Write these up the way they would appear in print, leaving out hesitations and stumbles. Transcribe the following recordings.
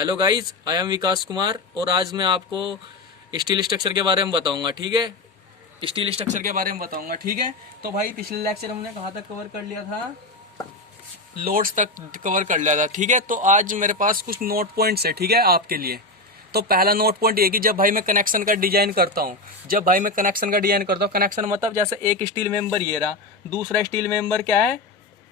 Hello guys, I am विकास कुमार और आज मैं आपको स्टील स्ट्रक्चर के बारे में बताऊंगा। ठीक है, स्टील स्ट्रक्चर के बारे में बताऊंगा। ठीक है, तो भाई पिछले लेक्चर हमने कहाँ तक कवर कर लिया था? लोड्स तक कवर कर लिया था। ठीक है, तो आज मेरे पास कुछ नोट पॉइंट्स है। ठीक है, आपके लिए। तो पहला नोट पॉइंट ये कि जब भाई मैं कनेक्शन का डिजाइन करता हूँ, कनेक्शन मतलब जैसे एक स्टील मेंबर ये रहा, दूसरा स्टील मेंबर क्या है,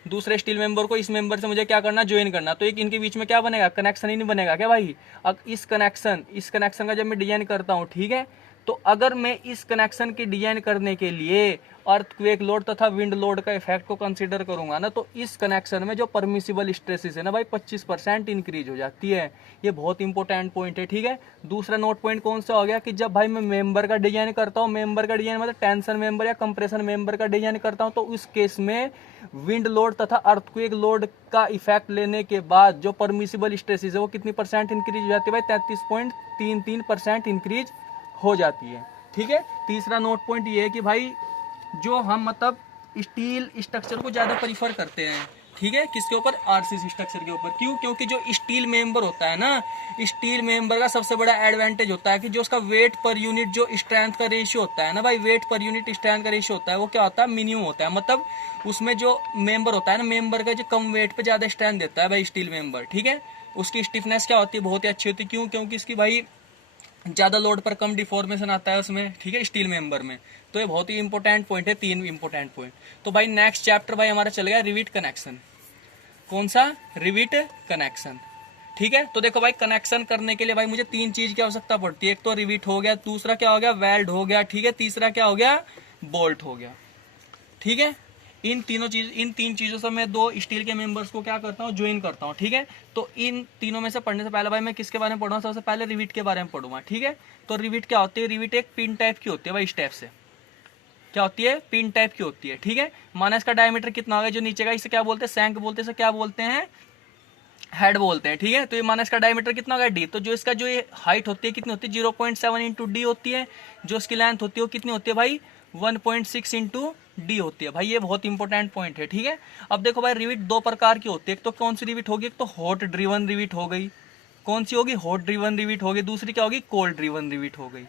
दूसरे स्टील मेंबर को इस मेंबर से मुझे क्या करना, ज्वाइन करना। तो एक इनके बीच में क्या बनेगा, कनेक्शन ही नहीं बनेगा क्या भाई? अब इस कनेक्शन का जब मैं डिजाइन करता हूँ, ठीक है, तो अगर मैं इस कनेक्शन की डिजाइन करने के लिए अर्थक्वेक लोड तथा विंड लोड का इफेक्ट को कंसीडर करूंगा ना, तो इस कनेक्शन में जो परमिसिबल स्ट्रेसेस है ना भाई 25% इंक्रीज हो जाती है। ये बहुत इंपॉर्टेंट पॉइंट है। ठीक है, दूसरा नोट पॉइंट कौन सा हो गया कि जब भाई मैं मेंबर का डिजाइन करता हूँ, मेंबर का डिजाइन मतलब टेंशन मेंबर या कंप्रेशन मेंबर का डिजाइन करता हूँ, तो उस केस में विंड लोड तथा अर्थक्वेक लोड का इफेक्ट लेने के बाद जो परमिसिबल स्ट्रेसेस है वो कितनी परसेंट इंक्रीज हो जाती है भाई? 33.33% इंक्रीज हो जाती है। ठीक है, तीसरा नोट पॉइंट ये है कि भाई जो हम मतलब स्टील स्ट्रक्चर को ज्यादा प्रीफर करते हैं, ठीक है, किसके ऊपर? आरसीसी स्ट्रक्चर के ऊपर। क्यों? क्योंकि जो स्टील मेंबर होता है ना, स्टील मेंबर का सबसे बड़ा एडवांटेज होता है कि जो उसका वेट पर यूनिट जो स्ट्रेंथ का रेशियो होता है ना भाई, वेट पर यूनिट स्ट्रेंथ का रेशियो होता है वो क्या होता है? मिनिमम होता है। मतलब उसमें जो मेंबर होता है ना, मेंबर का जो कम वेट पे ज्यादा स्ट्रेंथ देता है भाई स्टील मेंबर। ठीक है, उसकी स्टिफनेस क्या होती है? बहुत ही अच्छी होती है। क्यों? क्योंकि इसकी भाई ज्यादा लोड पर कम डिफॉर्मेशन आता है उसमें। ठीक है, स्टील मेंबर में। तो ये बहुत ही इंपॉर्टेंट पॉइंट है, तीन इंपॉर्टेंट पॉइंट। तो भाई नेक्स्ट चैप्टर भाई हमारा चल गया रिविट कनेक्शन। कौन सा? Rivet connection. ठीक है, तो देखो भाई कनेक्शन करने के लिए भाई मुझे तीन चीज की आवश्यकता पड़ती है। एक तो रिविट हो गया, दूसरा क्या हो गया? वेल्ड हो गया, ठीक है, तीसरा क्या हो गया? बोल्ट हो गया। ठीक है, इन तीन चीजों से मैं दो स्टील के मेंबर्स को क्या करता हूँ? ज्वाइन करता हूँ। ठीक है, तो इन तीनों में से पढ़ने से पहले भाई मैं किसके बारे में पढ़ूंगा? सबसे पहले रिविट के बारे में पढ़ूंगा। ठीक है, तो रिविट क्या होती है? रिविट एक पिन टाइप की होती है भाई। इस टाइप से क्या होती है? पिन टाइप की होती है। ठीक है, माना इसका डायमीटर कितना होगा? जो नीचे का इसे क्या बोलते हैं? सैंक बोलते हैं। इसे क्या बोलते हैं? हेड बोलते हैं। ठीक है, तो ये माना इसका डायमीटर कितना होगा? डी। तो जो इसका जो ये हाइट होती है कितनी होती है? 0.7 इंटू डी होती है। जो इसकी लेंथ होती है वो कितनी होती है भाई? 1.6 इंटू डी होती है भाई। ये बहुत इंपॉर्टेंट पॉइंट है। ठीक है, अब देखो भाई रिविट दो प्रकार की होती है। एक तो कौन सी रिविट होगी? एक तो हॉट ड्रिवन रिविट हो गई। कौन सी होगी? हॉट ड्रिवन रिविट होगी। दूसरी क्या होगी? कोल्ड ड्रिवन रिविट हो गई।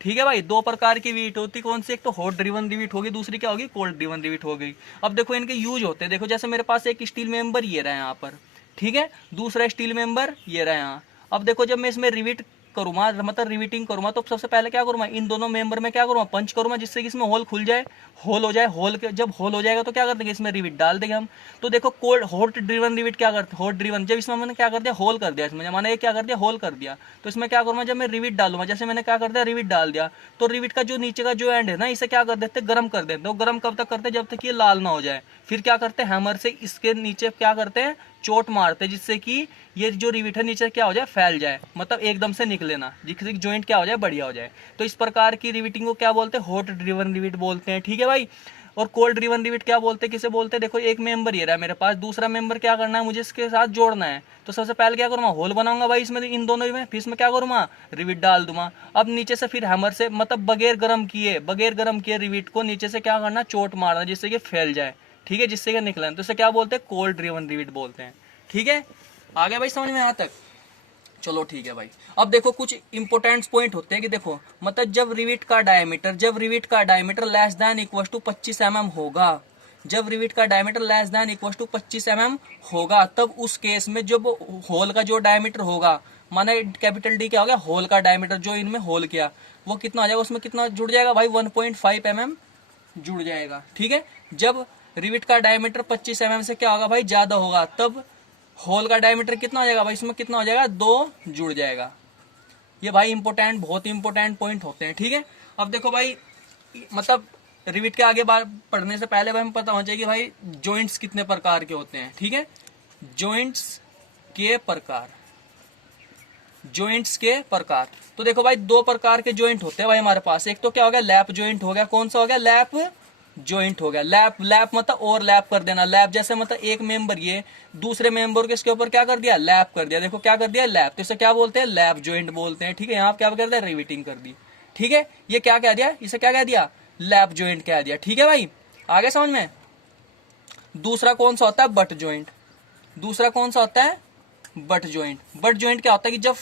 ठीक है भाई, दो प्रकार की रिविट होती है। कौन सी? एक तो हॉट ड्रिवन रिविट होगी, दूसरी क्या होगी? कोल्ड ड्रिवन रिविट हो गई। अब देखो इनके यूज होते हैं। देखो जैसे मेरे पास एक स्टील मेंबर ये रहा है यहाँ पर, ठीक है, दूसरा स्टील मेंबर ये रहा है यहाँ। अब देखो जब मैं इसमें रिविट करूंगा, मतलब रिविटिंग करूंगा, तो सबसे पहले क्या करूंगा? इन दोनों मेंबर में क्या करूंगा? पंच करूंगा, जिससे कि इसमें होल खुल जाए, होल हो जाए। होल जब होल हो जाएगा तो क्या कर देंगे? इसमें रिविट डाल देंगे हम। तो देखो कोल्ड हॉट ड्रिवन रिविट क्या करते? हॉट ड्रिवन जब इसमें मैंने क्या कर दिया? होल कर दिया इसमें, माना ये क्या कर दिया? होल कर दिया। तो इसमें क्या करूंगा? जब मैं रिविट डालूंगा, जैसे मैंने क्या कर दिया? रिविट डाल दिया, तो रिविट का जो नीचे का जो एंड है ना, इसे क्या कर देते? गर्म कर देते हैं। गर्म कब तक करते हैं? जब तक ये लाल ना हो जाए। फिर क्या करते हैं? हैमर से इसके नीचे क्या करते हैं? चोट मारते हैं, जिससे कि ये जो रिविट है नीचे क्या हो जाए? फैल जाए, मतलब एकदम से निकले ना, जिससे जॉइंट क्या हो जाए? बढ़िया हो जाए। तो इस प्रकार की रिविटिंग को क्या बोलते हैं? हॉट ड्रिवन रिविट बोलते हैं। ठीक है भाई, और कोल्ड ड्रिवन रिविट क्या बोलते हैं? किसे बोलते हैं? देखो एक मेंबर ये रहा मेरे पास, दूसरा मेंबर क्या करना है? मुझे इसके साथ जोड़ना है। तो सबसे पहले क्या करूंगा? होल बनाऊंगा भाई इसमें, इन दोनों में। फिर इसमें क्या करूंगा? रिविट डाल दूंगा। अब नीचे से फिर हैमर से, मतलब बगैर गर्म किए रिविट को नीचे से क्या करना? चोट मारना, जिससे कि फैल जाए। ठीक है, जिससे कि निकले। तो इसे क्या बोलते हैं? कोल्ड ड्रिवन रिविट बोलते हैं। ठीक है, आ गया भाई समझ में? यहाँ तक चलो ठीक है भाई। अब देखो कुछ इंपोर्टेंट पॉइंट होते हैं कि देखो मतलब जब रिविट का diameter less than equal to 25 mm होगा, जब रिविट का diameter less than equal to 25 mm होगा, तब उस केस में जब होल का जो डायमीटर होगा, माना कैपिटल डी क्या हो गया? होल का डायमीटर जो इनमें होल किया वो कितना आ जाएगा? उसमें कितना जुड़ जाएगा भाई? 1.5 mm जुड़ जाएगा। ठीक है, जब रिविट का डायमीटर 25 mm से क्या होगा भाई? ज्यादा होगा, तब होल का डायमीटर कितना हो जाएगा भाई? इसमें कितना हो जाएगा? 2 जुड़ जाएगा। ये भाई इंपोर्टेंट, बहुत इंपोर्टेंट पॉइंट होते हैं। ठीक है, अब देखो भाई मतलब रिविट के आगे बार पढ़ने से पहले भाई हमें पता होना चाहिए कि भाई जॉइंट्स कितने प्रकार के होते हैं। ठीक है, जॉइंट्स के प्रकार तो देखो भाई दो प्रकार के जॉइंट होते हैं भाई हमारे पास। एक तो क्या हो गया? लैप जॉइंट हो गया। कौन सा हो गया? लैप जॉइंट हो गया। लैप मतलब और लैप कर देना। लैप जैसे मतलब एक मेंबर ये दूसरे मेंबर के इसके ऊपर क्या कर दिया? लैप कर दिया। देखो क्या कर दिया? लैप। तो इसे क्या बोलते हैं? लैप जॉइंट बोलते हैं। ठीक है, यहाँ क्या कर दिया? रिविटिंग कर दी। ठीक है, ये क्या कह दिया? इसे क्या कह दिया? लैप जॉइंट कह दिया। ठीक है भाई, आगे समझ में? दूसरा कौन सा होता है? Butt joint. दूसरा कौन सा होता है? But joint. बट ज्वाइंट क्या होता है कि जब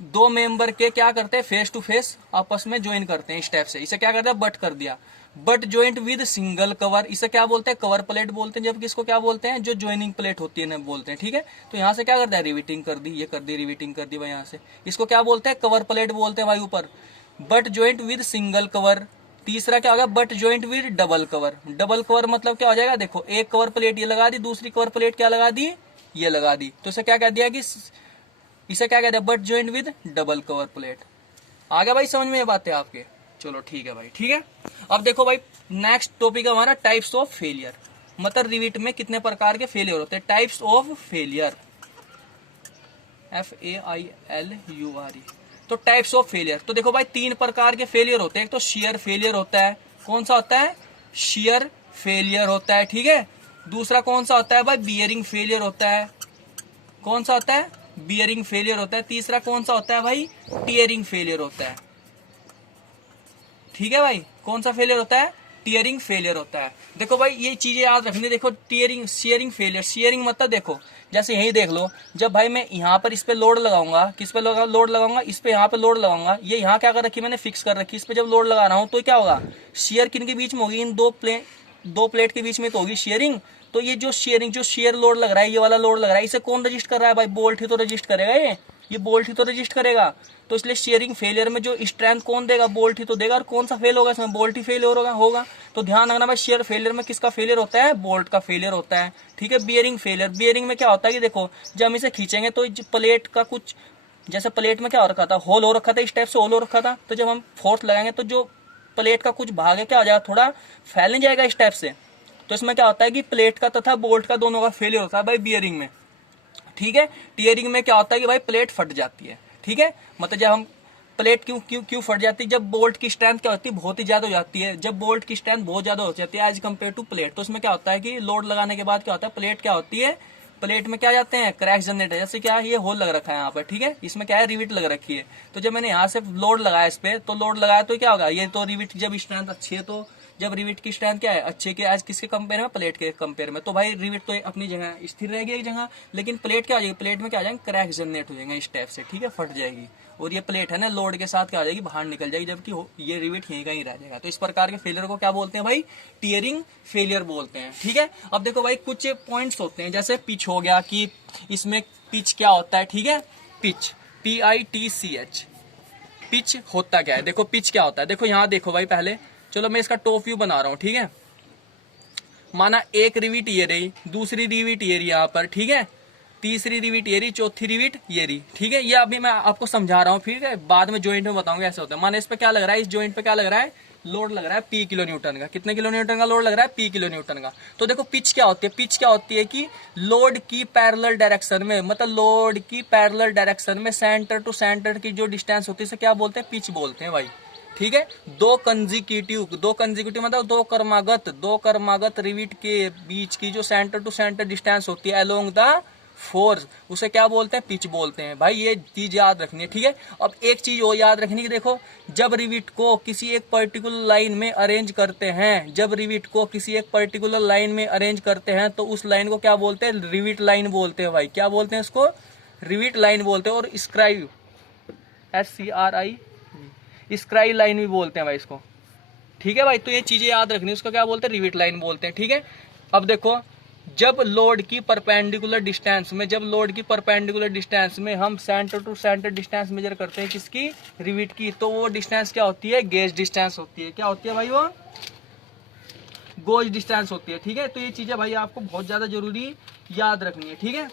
दो मेंबर के क्या करते हैं, फेस टू फेस आपस में ज्वाइन करते हैं स्टेप से, इसे क्या करते हैं, बट कर दिया। But joint with single cover, इसे क्या बोलते हैं, कवर प्लेट बोलते हैं, जबकि इसको क्या बोलते हैं, जो ज्वाइनिंग प्लेट होती है ना बोलते हैं। ठीक है, तो यहाँ से क्या करता है, रिविटिंग कर दी, ये कर दी, रिविटिंग कर दी भाई यहाँ से, इसको क्या बोलते हैं, कवर प्लेट बोलते हैं भाई ऊपर। But joint with single cover. तीसरा क्या होगा, but joint with double cover. Double cover मतलब क्या हो जाएगा, देखो एक कवर प्लेट ये लगा दी, दूसरी कवर प्लेट क्या लगा दी, ये लगा दी, तो इसे क्या कह दिया कि इसे क्या कहते हैं, but joint with double cover plate. आ गया भाई समझ में ये बातें आपके, चलो ठीक है भाई, ठीक है। अब देखो भाई नेक्स्ट टॉपिक हमारा टाइप्स ऑफ फेलियर, मतलब रिविट में कितने प्रकार के फेलियर होते हैं, टाइप्स ऑफ फेलियर, FAILURE। तो टाइप्स ऑफ फेलियर, तो देखो भाई तीन प्रकार के फेलियर होते हैं। एक तो शेयर फेलियर होता है, कौन सा होता है, शेयर फेलियर होता है, ठीक है। दूसरा कौन सा होता है भाई, बियरिंग फेलियर होता है, कौन सा होता है, बियरिंग फेलियर होता है। तीसरा कौन सा होता है भाई, टियरिंग फेलियर होता है, ठीक है भाई। कौन सा फेलियर होता है, टियरिंग फेलियर होता है। देखो भाई ये चीजें याद रखनी, देखो टियरिंग, शेयरिंग फेलियर, शेयरिंग मतलब देखो जैसे यही देख लो, जब भाई मैं यहाँ पर इस पे लोड लगाऊंगा, किस पे लोड लगाऊंगा, इस पे यहाँ पे लोड लगाऊंगा, ये यहाँ क्या कर रखी मैंने, फिक्स कर रखी, इस पे जब लोड लगा रहा हूँ तो क्या होगा, शेयर किन के बीच में होगी, इन दो प्लेट के बीच में तो होगी शेयरिंग। तो ये जो शेयर लोड लग रहा है, ये वाला लोड लग रहा है, इसे कौन रजिस्ट कर रहा है भाई, बोल्ट ही तो रजिस्ट करेगा, ये बोल्ट ही तो रजिस्ट करेगा। तो इसलिए शेयरिंग फेलियर में जो स्ट्रेंथ कौन देगा, बोल्ट ही तो देगा, और कौन सा फेल होगा इसमें, बोल्ट ही फेलियर होगा। तो ध्यान रखना भाई, शेयर फेलियर में किसका फेलियर होता है, बोल्ट का फेलियर होता है, ठीक है। बियरिंग फेलियर, बियरिंग में क्या होता है कि देखो जब हम इसे खींचेंगे तो प्लेट का कुछ, जैसे प्लेट में क्या हो रखा था, होल हो रखा था, इस टाइप से होल हो रखा था, तो जब हम फोर्स लगाएंगे तो जो प्लेट का कुछ भाग है क्या हो जाएगा, थोड़ा फैल नहीं जाएगा इस टाइप से। तो इसमें क्या होता है कि प्लेट का तथा बोल्ट का दोनों का फेलियर होता है भाई बियरिंग में, ठीक है। टियरिंग में क्या होता है कि भाई प्लेट फट जाती है, ठीक है। मतलब जब हम प्लेट क्यों फट जाती है, जब बोल्ट की स्ट्रेंथ क्या होती है, बहुत ही ज्यादा हो जाती है। जब बोल्ट की स्ट्रेंथ बहुत ज्यादा हो जाती है एज कम्पेयर टू प्लेट, तो उसमें क्या होता है कि लोड लगाने के बाद क्या होता है, प्लेट क्या होती है, प्लेट में क्या जाते हैं, क्रैक्स जनरेट है। जैसे क्या ये होल लग रखा है यहाँ पर, ठीक है, इसमें क्या है, रिविट लग रखी है। तो जब मैंने यहाँ से लोड लगाया इस पे, तो लोड लगाया तो क्या होगा, ये तो रिविट जब स्ट्रेंथ अच्छी है, तो जब रिविट की स्ट्रेंथ क्या है, अच्छे के आज किसके कंपेयर में, प्लेट के कंपेयर में, तो भाई रिविट तो अपनी जगह स्थिर रहेगी एक जगह, लेकिन प्लेट क्या हो जाएगी, प्लेट में क्या आ जाएंगे, क्रैक जनरेट हो जाएंगे इस टाइप से, ठीक है, फट जाएगी। और ये प्लेट है ना लोड के साथ क्या आ जाएगी, बाहर निकल जाएगी, जबकि ये रिविट यहीं का ही रह जाएगा। तो इस प्रकार के फेलियर को क्या बोलते हैं भाई, टियरिंग फेलियर बोलते हैं, ठीक है। अब देखो भाई कुछ पॉइंट्स होते हैं, जैसे पिच हो गया, कि इसमें पिच क्या होता है, ठीक है, पिच, PITCH, पिच होता क्या है, देखो पिच क्या होता है, देखो यहाँ देखो भाई पहले, चलो मैं इसका टॉप व्यू बना रहा हूँ, ठीक है। माना एक रिविट ये रही, दूसरी रिविट ये रही यहाँ पर, ठीक है, तीसरी रिविट ये रही, चौथी रिविट ये रही, ठीक है। ये अभी मैं आपको समझा रहा हूँ, ठीक है, बाद में जॉइंट में बताऊंगा ऐसा होता है। माना इस पे क्या लग रहा है, इस जॉइंट पे क्या लग रहा है, लोड लग रहा है P किलो न्यूटन का, कितने किलो न्यूटन का लोड लग रहा है, P किलो न्यूटन का। तो देखो पिच क्या होती है, पिच क्या होती है कि लोड की पैरेलल डायरेक्शन में, मतलब लोड की पैरेलल डायरेक्शन में सेंटर टू सेंटर की जो डिस्टेंस होती है इसे क्या बोलते हैं, पिच बोलते हैं भाई, ठीक है। दो कंजिक्यूटिव मतलब दो क्रमागत रिविट के बीच की जो सेंटर टू सेंटर डिस्टेंस होती है अलोंग द फोर्स, उसे क्या बोलते हैं, पिच बोलते हैं भाई। ये चीज याद रखनी है, ठीक है। अब एक चीज और याद रखनी है, देखो जब रिविट को किसी एक पर्टिकुलर लाइन में अरेंज करते हैं, जब रिविट को किसी एक पर्टिकुलर लाइन में अरेंज करते हैं तो उस लाइन को क्या बोलते हैं, रिविट लाइन बोलते हैं भाई, क्या बोलते हैं उसको, रिविट लाइन बोलते हैं। और स्क्राइब, SCRI, स्क्राइब लाइन भी बोलते हैं भाई इसको, ठीक है भाई। तो ये चीजें याद रखनी है, उसको क्या बोलते हैं, रिविट लाइन बोलते हैं, ठीक है। अब देखो जब लोड की परपेंडिकुलर डिस्टेंस में, जब लोड की परपेंडिकुलर डिस्टेंस में हम centre to centre distance measure करते हैं किसकी, रिविट की, तो वो डिस्टेंस क्या होती है, गेज डिस्टेंस होती है। क्या होती है भाई, वो गोज डिस्टेंस होती है, ठीक है। तो ये चीजें भाई आपको बहुत ज्यादा जरूरी याद रखनी है, ठीक है।